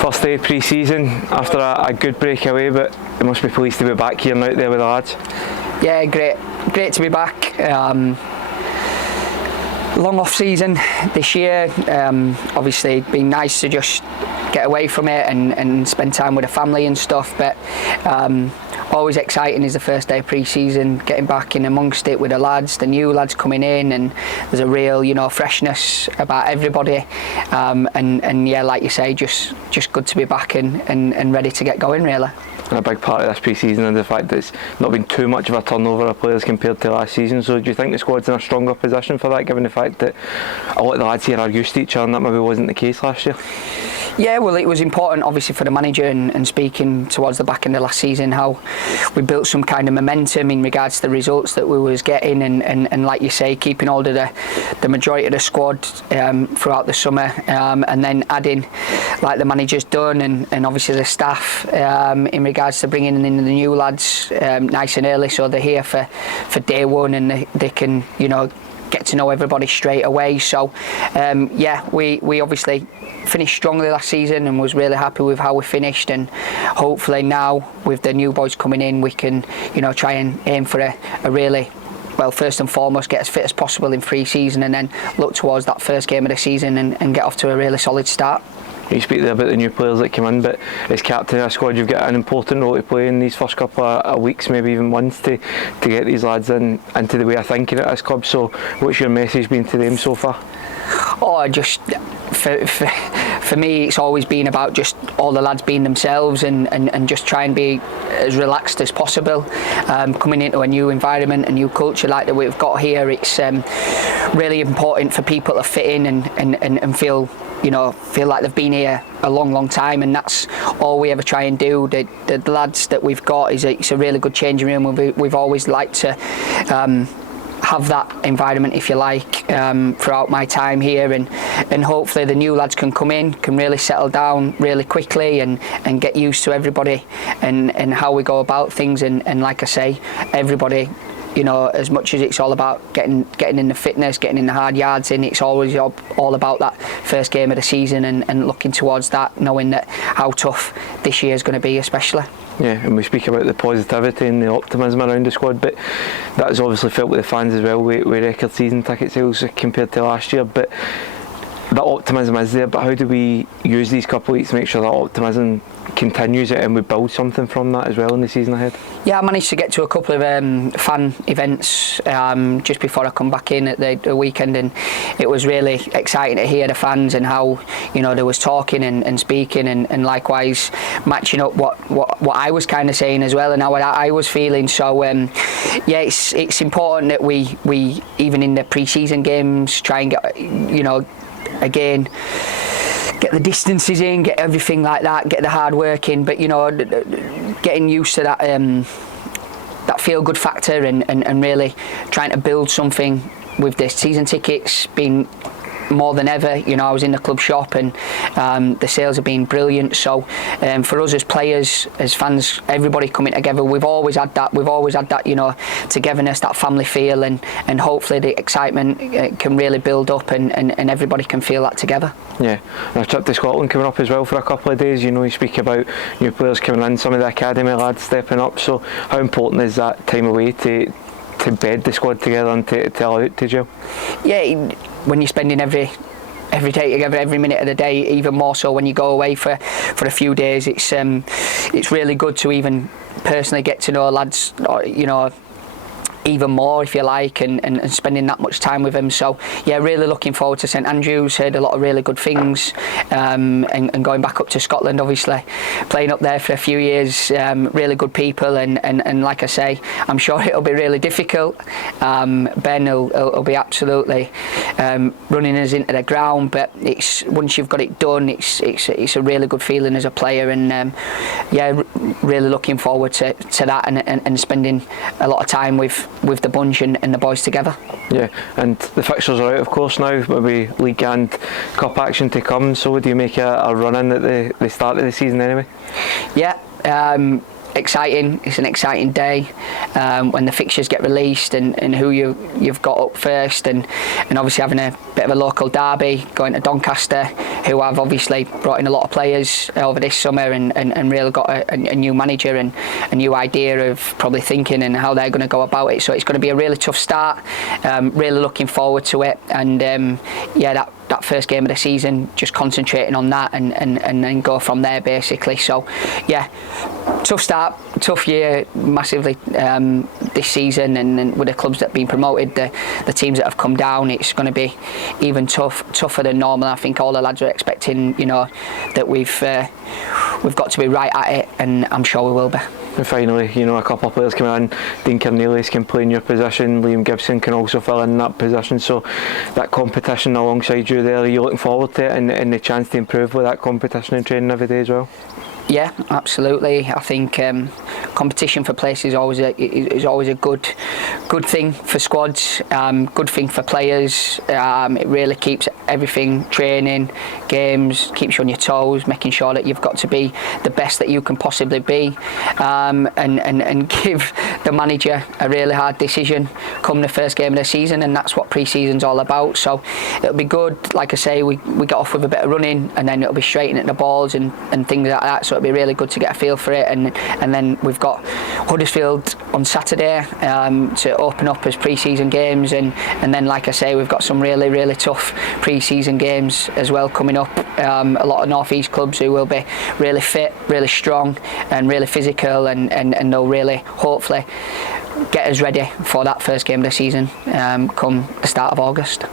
First day of pre-season after a good break away, but you must be pleased to be back here and out there with the lads. Yeah, great to be back. Long off season this year. Obviously, it's been nice to just get away from it and spend time with the family and stuff. But always exciting is the first day of pre-season, getting back in amongst it with the lads, the new lads coming in, and there's a real, freshness about everybody. And yeah, like you say, just good to be back and ready to get going, really. And a big part of this pre-season is the fact that it's not been too much of a turnover of players compared to last season. So do you think the squad's in a stronger position for that, given the fact that a lot of the lads here are used to each other and that maybe wasn't the case last year? Yeah, well, it was important obviously for the manager and speaking towards the back end of last season, how we built some kind of momentum in regards to the results that we was getting, and like you say, keeping hold of the majority of the squad throughout the summer, and then adding, like the manager's done, and obviously the staff in regards to bringing in the new lads nice and early, so they're here for day one, and they can get to know everybody straight away. So yeah, we obviously finished strongly last season and was really happy with how we finished, and hopefully now with the new boys coming in, we can try and aim for a really, well, first and foremost, get as fit as possible in pre-season, and then look towards that first game of the season and get off to a really solid start. You speak there about the new players that come in, but as captain of the squad, you've got an important role to play in these first couple of weeks, maybe even months, to get these lads into the way of thinking at this club. So what's your message been to them so far? Oh, just for me, it's always been about just all the lads being themselves and just try and be as relaxed as possible. Coming into a new environment, a new culture like that we've got here, it's really important for people to fit in and feel like they've been here a long time, and that's all we ever try and do. The lads that we've got, it's a really good changing room. We've always liked to have that environment, if you like, throughout my time here, and hopefully the new lads can come in, can really settle down really quickly and get used to everybody and how we go about things, and like I say, everybody, as much as it's all about getting in the fitness, getting in the hard yards in, it's always all about that first game of the season and looking towards that, knowing that how tough this year is going to be, especially. Yeah, and we speak about the positivity and the optimism around the squad, but that is obviously felt with the fans as well, with record season ticket sales compared to last year. But that optimism is there, but how do we use these couple of weeks to make sure that optimism continues and we build something from that as well in the season ahead? Yeah, I managed to get to a couple of fan events just before I come back in at the weekend, and it was really exciting to hear the fans and how there was talking and speaking and likewise matching up what I was kind of saying as well and how I was feeling. So yeah, it's important that we even in the pre-season games try and get again, get the distances in, get everything like that, get the hard work in, but getting used to that feel good factor and really trying to build something with the season tickets being more than ever. I was in the club shop and the sales have been brilliant. So for us as players, as fans, everybody coming together, we've always had that togetherness, that family feel, and hopefully the excitement can really build up and everybody can feel that together. Yeah, and a trip to Scotland coming up as well for a couple of days. You speak about new players coming in, some of the academy lads stepping up, so how important is that time away to bed the squad together and to allow it to gel? Yeah, when you're spending every day together, every minute of the day, even more so when you go away for a few days, it's really good to even personally get to know lads, even more, if you like, and spending that much time with them. So yeah, really looking forward to St Andrews. Heard a lot of really good things, and going back up to Scotland, obviously playing up there for a few years, really good people, and like I say, I'm sure it'll be really difficult. Ben will be absolutely running us into the ground, but it's once you've got it done, it's a really good feeling as a player, and yeah, really looking forward to that and spending a lot of time with the bunch and the boys together. Yeah, and the fixtures are out, of course, now, maybe league and cup action to come. So would you make a run in at the start of the season anyway? Yeah, exciting. It's an exciting day when the fixtures get released and who you've got up first, and obviously having a bit of a local derby, going to Doncaster, who have obviously brought in a lot of players over this summer and really got a new manager and a new idea of probably thinking and how they're going to go about it. So it's going to be a really tough start. Really looking forward to it, and that first game of the season, just concentrating on that and then go from there basically. So yeah, tough start, tough year massively this season, and with the clubs that have been promoted, the teams that have come down, it's going to be even tougher than normal. I think all the lads are expecting, that we've got to be right at it, and I'm sure we will be. And finally, a couple of players coming in. Dean Cornelius can play in your position. Liam Gibson can also fill in that position. So that competition alongside you there, are you looking forward to it and the chance to improve with that competition and training every day as well? Yeah, absolutely. I think competition for place is always a good thing for squads, good thing for players. It really keeps everything, training, games, keeps you on your toes, making sure that you've got to be the best that you can possibly be, and give the manager a really hard decision come the first game of the season, and that's what pre-season's all about. So it'll be good. Like I say, we got off with a bit of running, and then it'll be straight into the balls and things like that. So it'll be really good to get a feel for it, and then we've got Huddersfield on Saturday to open up as pre-season games, and then like I say, we've got some really tough pre-season games as well coming up. A lot of North East clubs who will be really fit, really strong and really physical, and they'll really hopefully get us ready for that first game of the season come the start of August.